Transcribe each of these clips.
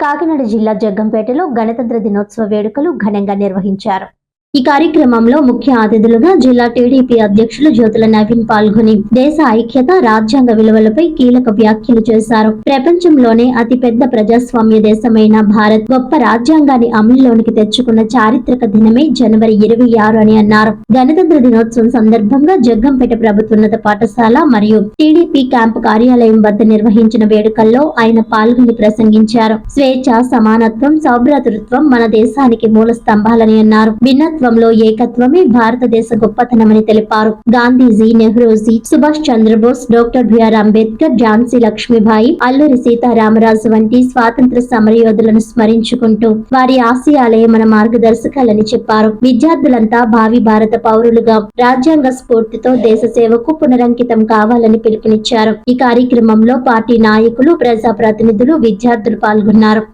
కాకినాడ జిల్లా జగ్గంపేటలో గణతంత్ర దినోత్సవ వేడుకలు ఘనంగా నిర్వహించారు. ఈ కార్యక్రమంలో ముఖ్య అతిథులుగా జిల్లా టీడీపీ అధ్యక్షులు జ్యోతుల నవీన్ పాల్గొని దేశ ఐక్యత, రాజ్యాంగ విలువలపై కీలక వ్యాఖ్యలు చేశారు. ప్రపంచంలోనే అతిపెద్ద ప్రజాస్వామ్య దేశమైన భారత్ గొప్ప రాజ్యాంగాన్ని అమలులోనికి తెచ్చుకున్న చారిత్రక దినమే జనవరి 26 అని అన్నారు. గణతంత్ర దినోత్సవం సందర్భంగా జగ్గంపేట ప్రభుత్వోన్నత పాఠశాల మరియు టీడీపీ క్యాంపు కార్యాలయం వద్ద నిర్వహించిన వేడుకల్లో ఆయన పాల్గొని ప్రసంగించారు. స్వేచ్ఛ, సమానత్వం, సౌభ్రాతృత్వం మన దేశానికి మూల స్తంభాలని అన్నారు. భిన్నత్వంలో ఏకత్వమే భారతదేశ గొప్పతనమని తెలిపారు. గాంధీజీ, నెహ్రూజీ, సుభాష్ చంద్రబోస్, డాక్టర్ బిఆర్ అంబేద్కర్, ఝాన్సీ లక్ష్మీబాయి, అల్లూరి సీతారామరాజు వంటి స్వాతంత్ర సమరయోధులను స్మరించుకుంటూ వారి ఆశయాలే మన మార్గదర్శకాలని చెప్పారు. విద్యార్థులంతా భావి భారత పౌరులుగా రాజ్యాంగ స్ఫూర్తితో దేశ సేవకు పునరంకితం కావాలని పిలుపునిచ్చారు. ఈ కార్యక్రమంలో పార్టీ నాయకులు, ప్రజాప్రతినిధులు, విద్యార్థులు పాల్గొన్నారు.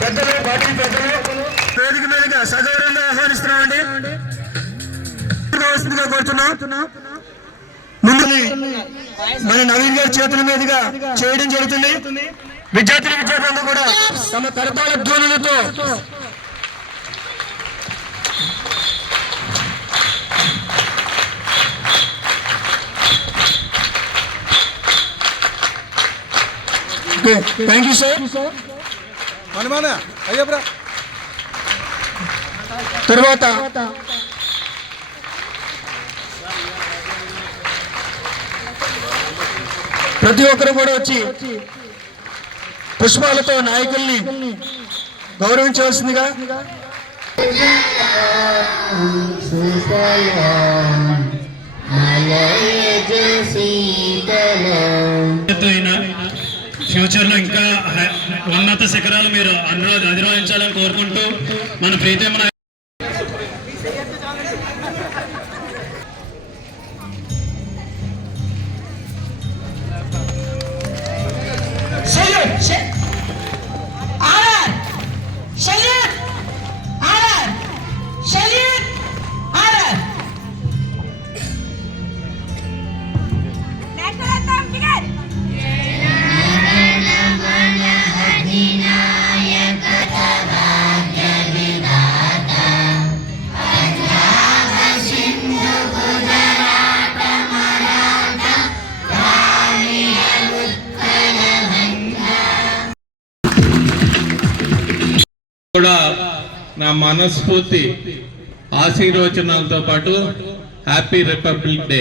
పెద్దలు, పార్టీ పెద్దలు వేదిక మీదుగా సగౌరవంగా ఆహ్వానిస్తున్నామండి. కోరుతున్నాం. ముందు మన నవీన్ గారి చేతుల మీదుగా చేయడం జరుగుతుంది. విద్యార్థులందరూ కూడా తమ కరతాళ ధ్వనులతో థ్యాంక్ యూ సార్. తర్వాత ప్రతి ఒక్కరు కూడా వచ్చి పుష్పాలతో నాయకుల్ని గౌరవించవలసిందిగా ఫ్యూచర్ లో ఇంకా ఉన్నత శిఖరాలు మీరు అధిరోహించాలని కోరుకుంటూ మన ప్రీతమ కూడా నా మనస్ఫూర్తి ఆశీర్వచనాలతో పాటు హ్యాపీ రిపబ్లిక్ డే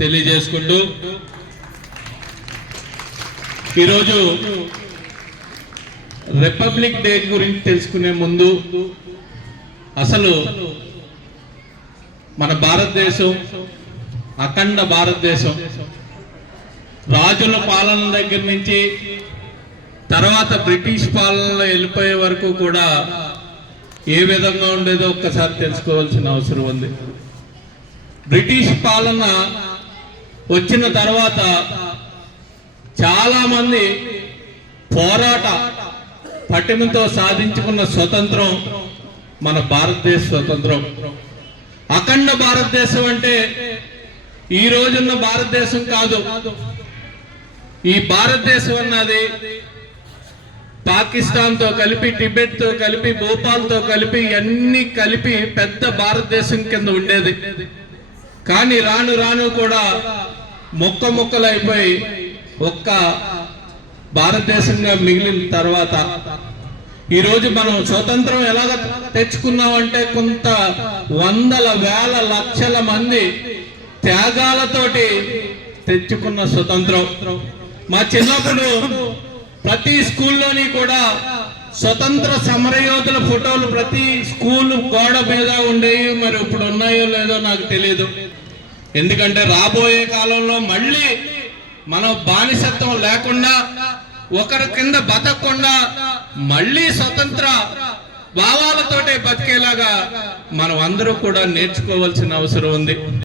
తెలియజేసుకుంటూ ఈరోజు రిపబ్లిక్ డే గురించి తెలుసుకునే ముందు అసలు మన భారతదేశం అఖండ భారతదేశం రాజుల పాలన దగ్గర నుంచి తర్వాత బ్రిటిష్ పాలనలో వెళ్ళిపోయే వరకు కూడా ఏ విధంగా ఉండేదో ఒక్కసారి తెలుసుకోవాల్సిన అవసరం ఉంది. బ్రిటిష్ పాలన వచ్చిన తర్వాత చాలా మంది పోరాట పటిమతో సాధించుకున్న స్వతంత్రం మన భారతదేశ స్వతంత్రం. అఖండ భారతదేశం అంటే ఈ రోజున్న భారతదేశం కాదు. ఈ భారతదేశం అన్నది పాకిస్తాన్ తో కలిపి, టిబెట్ తో కలిపి, భోపాల్ తో కలిపి అన్ని కలిపి పెద్ద భారతదేశం కింద ఉండేది. కానీ రాను రాను కూడా మొక్కలైపోయి ఒక్క భారతదేశంగా మిగిలిన తర్వాత ఈరోజు మనం స్వతంత్రం ఎలాగ తెచ్చుకున్నామంటే కొంత వందల వేల లక్షల మంది త్యాగాలతోటి తెచ్చుకున్న స్వతంత్రం. మా చిన్నప్పుడు ప్రతి స్కూల్లోని కూడా స్వతంత్ర సమరయోధుల ఫోటోలు ప్రతి స్కూల్ గోడ మీద ఉండేవి. మరి ఇప్పుడు ఉన్నాయో లేదో నాకు తెలియదు. ఎందుకంటే రాబోయే కాలంలో మళ్ళీ మనం బానిసత్వం లేకుండా, ఒకరి కింద బతకకుండా మళ్ళీ స్వతంత్ర భావాలతోటే బతికేలాగా మనం అందరూ కూడా నేర్చుకోవాల్సిన అవసరం ఉంది.